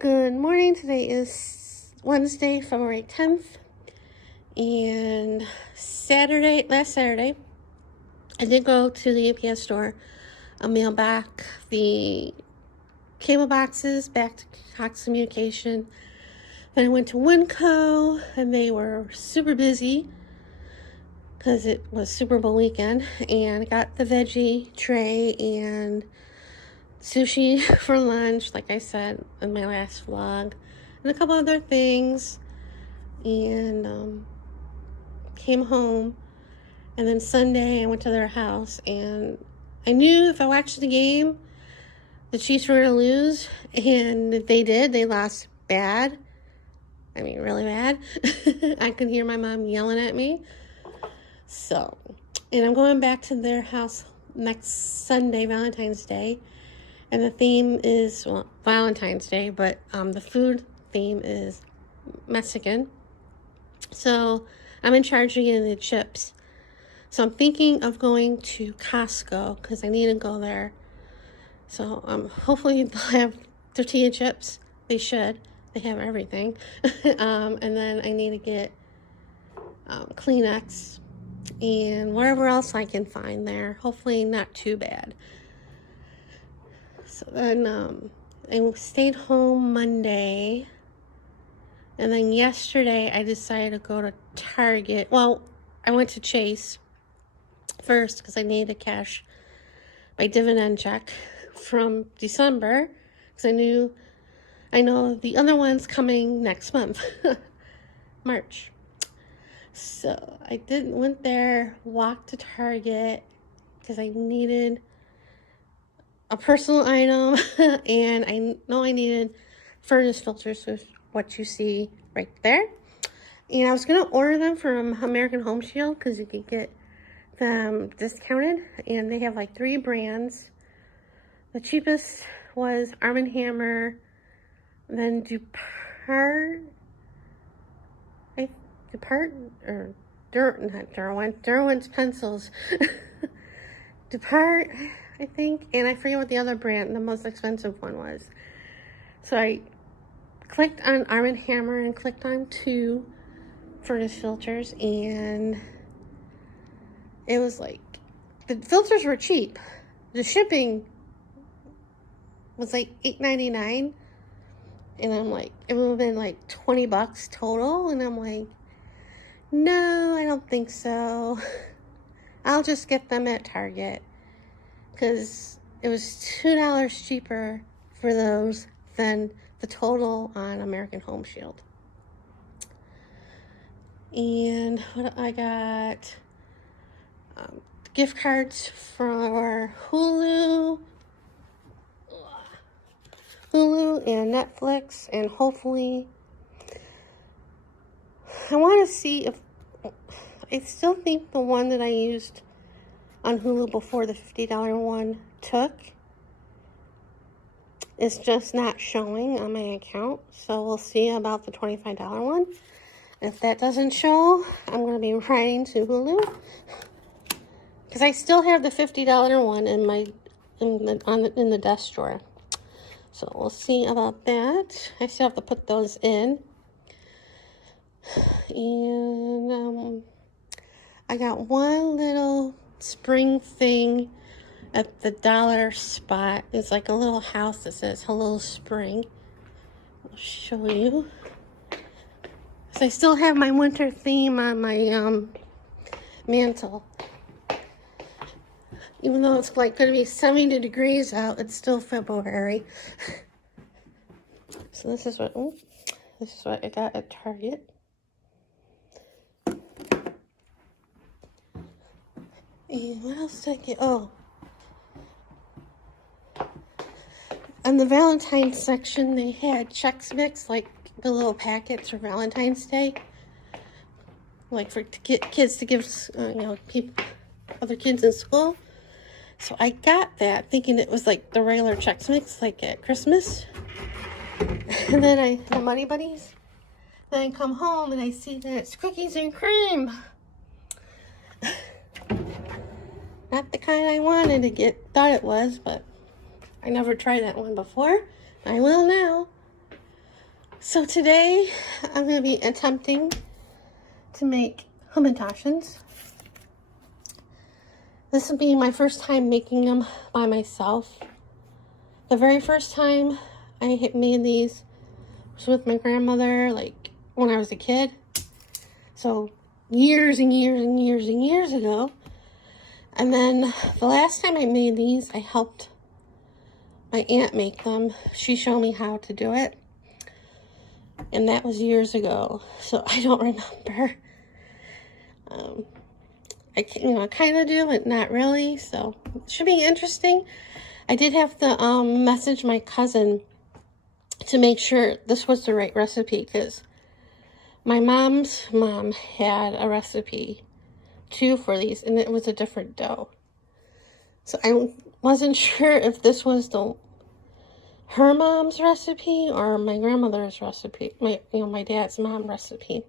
Good morning. Today is Wednesday, February 10th. And last Saturday, I did go to the UPS store and mail back the cable boxes back to Cox Communication. Then I went to Winco and they were super busy because it was Super Bowl weekend, and I got the veggie tray and sushi for lunch, like I said in my last vlog, and a couple other things, and came home. And then Sunday I went to their house, and I knew if I watched the game the Chiefs were going to lose, and they did. They lost bad. I mean, really bad. I could hear my mom yelling at me. So, and I'm going back to their house next Sunday, Valentine's Day. And the theme is, well, Valentine's Day, but the food theme is Mexican. So I'm in charge of getting the chips. So I'm thinking of going to Costco because I need to go there. So hopefully they'll have tortilla chips. They should. They have everything. And then I need to get Kleenex and whatever else I can find there. Hopefully not too bad. So then I stayed home Monday, and then yesterday I decided to go to Target. Well, I went to Chase first because I needed to cash my dividend check from December, because I know the other one's coming next month, March. So I went there, walked to Target because I needed a personal item, and I know I needed furnace filters, so what you see right there. And I was going to order them from American Home Shield because you could get them discounted, and they have like 3 brands. The cheapest was Arm & Hammer, then Derwent's pencils. Depart, I think, and I forget what the other brand, the most expensive one was. So I clicked on Arm & Hammer and clicked on 2 furnace filters, and it was like, the filters were cheap. The shipping was like $8.99, and I'm like, it would have been like $20 total, and I'm like, no, I don't think so. I'll just get them at Target, because it was $2 cheaper for those than the total on American Home Shield. And what I got, gift cards for Hulu and Netflix, and hopefully, I want to see if, I still think the one that I used on Hulu before the $50 one took is just not showing on my account. So we'll see about the $25 one. If that doesn't show, I'm going to be writing to Hulu, because I still have the $50 one in the desk drawer. So we'll see about that. I still have to put those in. And I got one little spring thing at the dollar spot. It's like a little house that says Hello Spring. I'll show you. So I still have my winter theme on my mantle. Even though it's like going to be 70 degrees out, it's still February. So this is what I got at Target. And what else did I get? Oh, on the Valentine's section, they had Chex Mix, like the little packets for Valentine's Day, like for kids to give, other kids in school. So I got that, thinking it was like the regular Chex Mix, like at Christmas. And then the Muddy Buddies. Then I come home and I see that it's cookies and cream. Not the kind I wanted to get, thought it was, but I never tried that one before. I will now. So today I'm going to be attempting to make homantashens. This will be my first time making them by myself. The very first time I made these was with my grandmother, like when I was a kid. So years and years and years and years ago. And then the last time I made these, I helped my aunt make them. She showed me how to do it. And that was years ago. So I don't remember. I kind of do, but not really. So it should be interesting. I did have to message my cousin to make sure this was the right recipe, because my mom's mom had a recipe too for these, and it was a different dough. So I wasn't sure if this was her mom's recipe or my grandmother's recipe, my dad's mom recipe.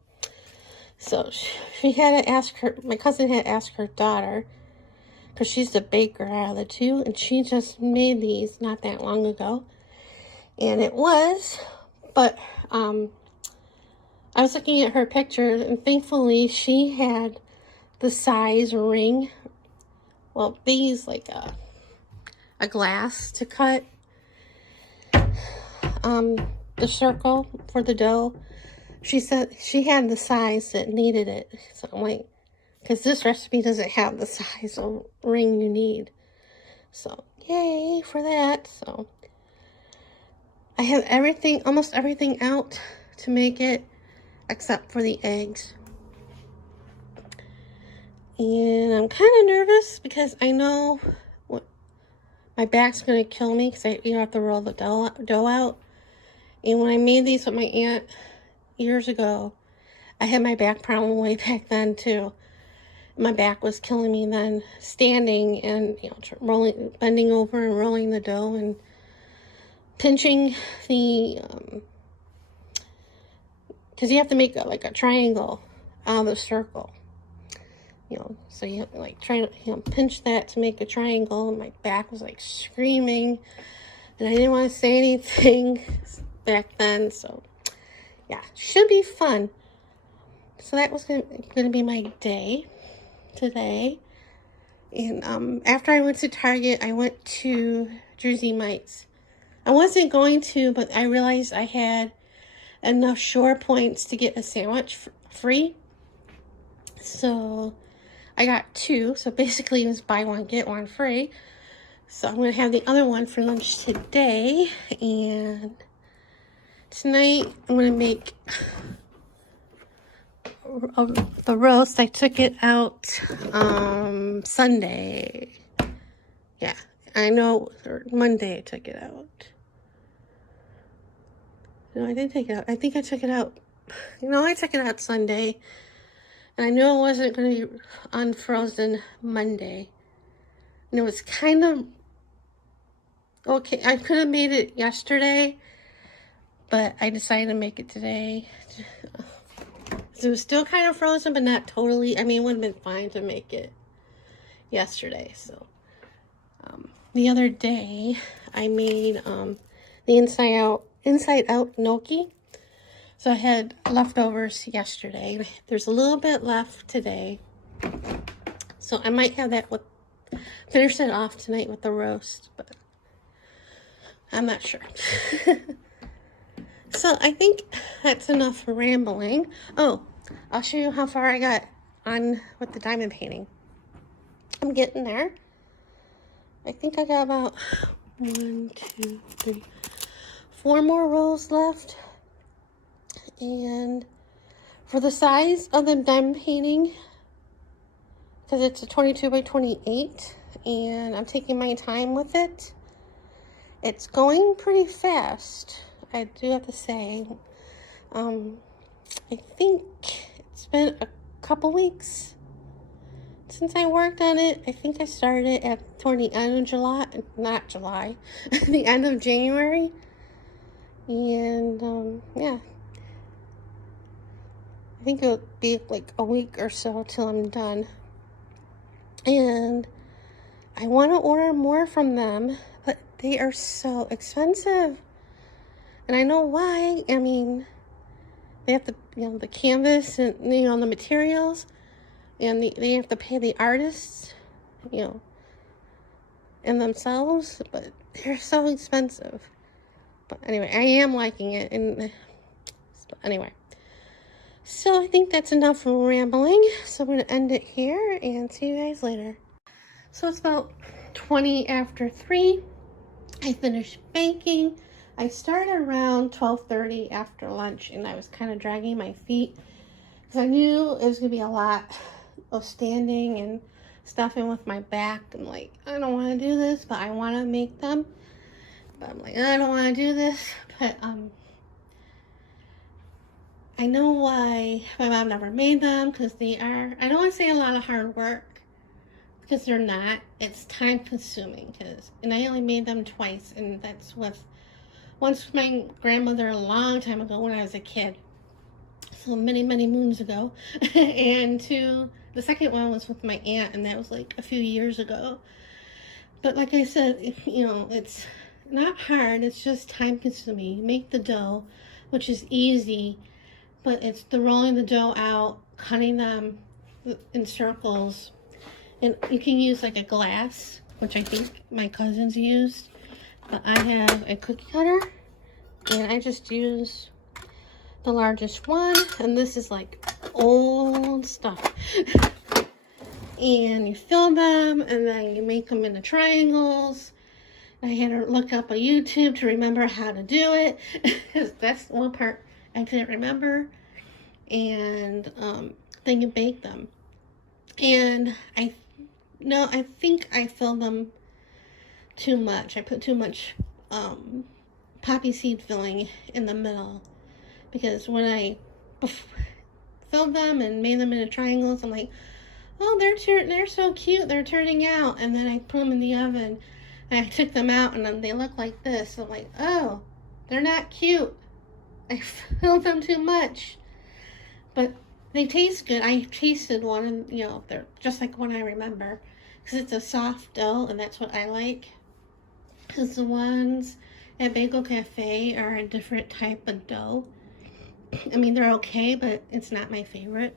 So she had to ask her, my cousin had to ask her daughter, because she's the baker out of the two, and she just made these not that long ago. And it was, but I was looking at her pictures, and thankfully she had the size ring. Well, they use like a glass to cut the circle for the dough. She said she had the size that needed it. So I'm like, because this recipe doesn't have the size of ring you need. So yay for that. So I have everything, almost everything out to make it, except for the eggs. And I'm kind of nervous because I know my back's going to kill me, because you have to roll the dough out. And when I made these with my aunt years ago, I had my back problem way back then too. My back was killing me then, standing and bending over and rolling the dough and pinching the, because you have to make like a triangle out of the circle. So you have to like try to pinch that to make a triangle, and my back was like screaming, and I didn't want to say anything back then. So yeah, should be fun. So that was gonna be my day today. And after I went to Target, I went to Jersey Mike's. I wasn't going to, but I realized I had enough shore points to get a sandwich free. So I got two. So basically it was buy one, get one free. So I'm going to have the other one for lunch today. And tonight I'm going to make the roast. I took it out Sunday. Yeah, I know. Or Monday I took it out. No, I didn't take it out. I think I took it out. I took it out Sunday. And I knew it wasn't going to be unfrozen Monday. And it was kind of okay. I could have made it yesterday, but I decided to make it today. So it was still kind of frozen, but not totally. I mean, it would have been fine to make it yesterday. So the other day, I made the inside out gnocchi. So I had leftovers yesterday. There's a little bit left today. So I might have that finish it off tonight with the roast, but I'm not sure. So I think that's enough rambling. Oh, I'll show you how far I got on with the diamond painting. I'm getting there. I think I got about 1, 2, 3, 4 more rows left. And for the size of the diamond painting, because it's a 22 by 28, and I'm taking my time with it, it's going pretty fast, I do have to say. I think it's been a couple weeks since I worked on it. I think I started it toward the end of July, not July, the end of January. And yeah, I think it'll be like a week or so till I'm done. And I want to order more from them, but they are so expensive. And I know why. I mean, they have to, the canvas and, the materials, and they have to pay the artists, and themselves, but they're so expensive. But anyway, I am liking it, and anyway. So I think that's enough rambling. So I'm going to end it here and see you guys later. So it's about 20 after 3. I finished baking. I started around 12:30 after lunch, and I was kind of dragging my feet because I knew it was going to be a lot of standing and stuffing with my back. I'm like, I don't want to do this, but I want to make them. But I'm like, I don't want to do this. But I know why my mom never made them, because they are, I don't want to say a lot of hard work, because they're not. It's time consuming, and I only made them twice, and that's once with my grandmother a long time ago when I was a kid. So many, many moons ago. And the second one was with my aunt, and that was like a few years ago. But like I said, it's not hard, it's just time consuming. You make the dough, which is easy, but it's the rolling the dough out, cutting them in circles, and you can use like a glass, which I think my cousins used, but I have a cookie cutter, and I just use the largest one, and this is like old stuff. And you fill them, and then you make them into triangles. I had to look up on YouTube to remember how to do it, because that's the one part I didn't remember. And then you bake them. And I think I filled them too much. I put too much poppy seed filling in the middle, because when I filled them and made them into triangles, I'm like, oh, they're so cute, they're turning out. And then I put them in the oven, and I took them out, and then they look like this. So I'm like, oh, they're not cute. I filled them too much. But they taste good. I tasted one, and they're just like one I remember, because it's a soft dough, and that's what I like. Because the ones at Bagel Cafe are a different type of dough. I mean, they're okay, but it's not my favorite.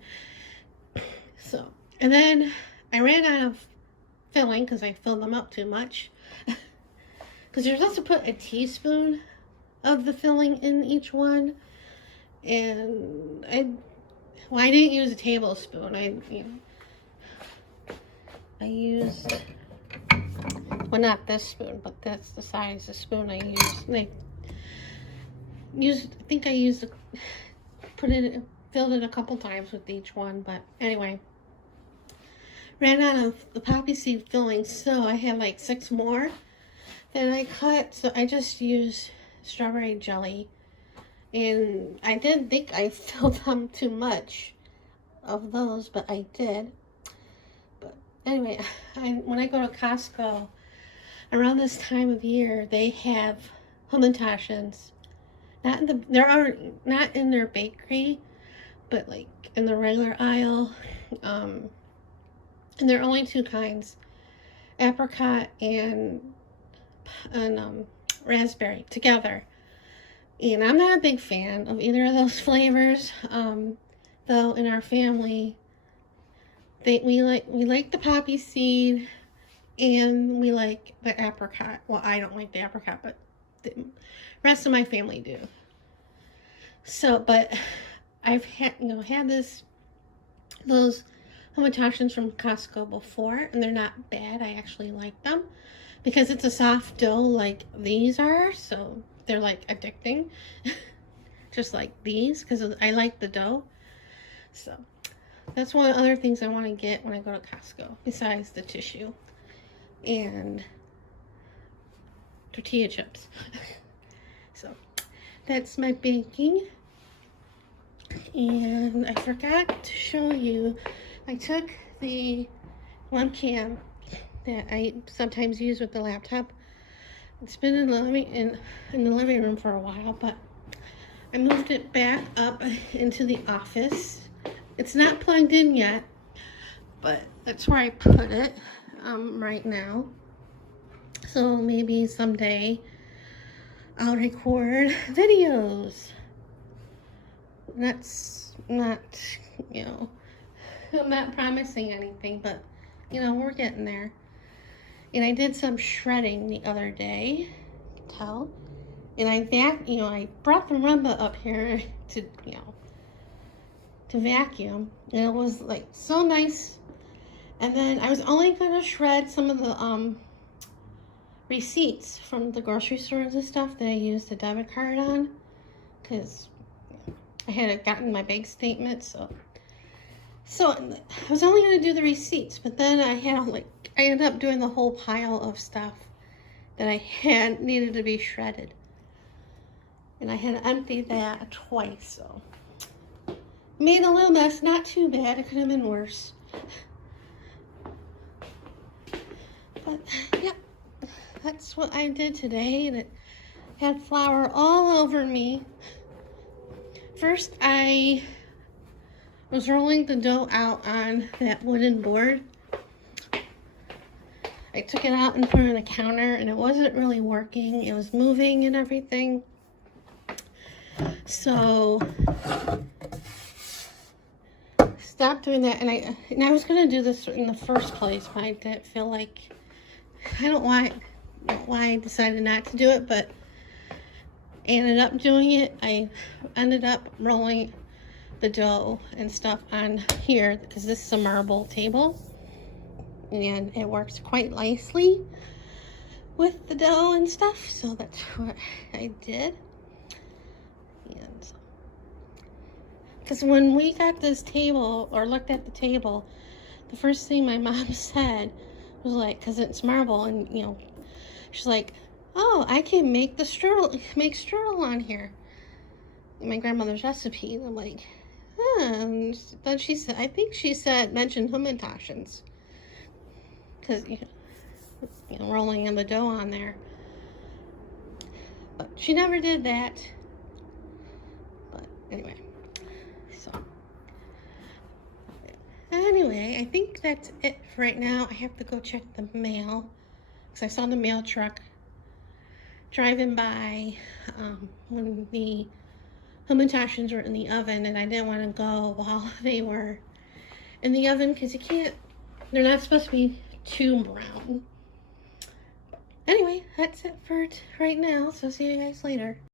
So, and then I ran out of filling because I filled them up too much. Because you're supposed to put a teaspoon of the filling in each one. And I didn't use a tablespoon. I used, well, not this spoon, but that's the size of spoon I used. I think I used, filled it a couple times with each one, but anyway. Ran out of the poppy seed filling, so I had like 6 more that I cut. So I just used strawberry jelly, and I didn't think I filled them too much of those, but I did. But anyway, when I go to Costco around this time of year, they have homantashens. Not in their bakery, but like in the regular aisle. And there are only 2 kinds, apricot and raspberry together. And I'm not a big fan of either of those flavors. Though in our family, we like the poppy seed, and we like the apricot. Well, I don't like the apricot, but the rest of my family do. So, but I've had those homantashens from Costco before, and they're not bad. I actually like them because it's a soft dough like these are, so they're like addicting. Just like these, because I like the dough. So that's one of the other things I want to get when I go to Costco, besides the tissue and tortilla chips. So that's my baking. And I forgot to show you, I took the one cam that I sometimes use with the laptop. It's been in the living room for a while, but I moved it back up into the office. It's not plugged in yet, but that's where I put it right now. So maybe someday I'll record videos. That's not, you know, I'm not promising anything, but, you know, we're getting there. And I did some shredding the other day, you can tell. And I brought the Roomba up here to, to vacuum. And it was like so nice. And then I was only gonna shred some of the receipts from the grocery stores and stuff that I used the debit card on, because I had gotten my bank statement, so I was only gonna do the receipts, but then I ended up doing the whole pile of stuff that I had needed to be shredded, and I had to empty that twice, so made a little mess. Not too bad, it could have been worse, but yeah, that's what I did today, and it had flour all over me. First, I was rolling the dough out on that wooden board. I took it out and put it on the counter, and it wasn't really working. It was moving and everything. So, stopped doing that, and I was gonna do this in the first place, but I didn't feel like, I don't know why I decided not to do it, but I ended up doing it. I ended up rolling the dough and stuff on here because this is a marble table, and it works quite nicely with the dough and stuff, so that's what I did. And because when we got this table, or looked at the table, the first thing my mom said was like, because it's marble, and she's like, oh, I can make strudel on here. My grandmother's recipe. And I'm like, huh. And then she said, I think she mentioned homantashens, because rolling in the dough on there. But she never did that. But anyway, I think that's it for right now. I have to go check the mail, because I saw the mail truck driving by when the homantashens were in the oven, and I didn't want to go while they were in the oven, because they're not supposed to be too brown. Anyway, that's it for right now, so see you guys later.